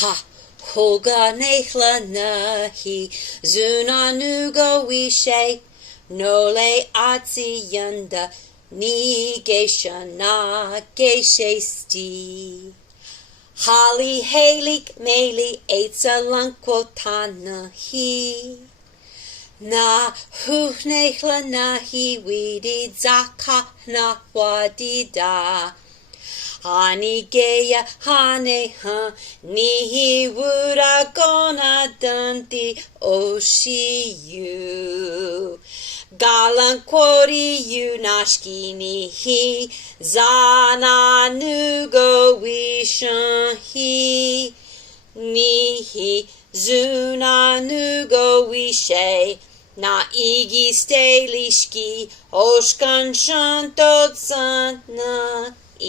Hoganechla nahi zuna nugo wishe nole atzi yanda ni gesha na geshesti. Hali helik meli eitzalanquotanahi. Na huhnechla nahi widi zaka na wadida. Hani geya hane ha nihi wura gona danti oshiyu. Galan quori yu nashki nihi zana nugo wishahi. Nihi zuna nugo wishe na igi stelishki oshkan shantot sana I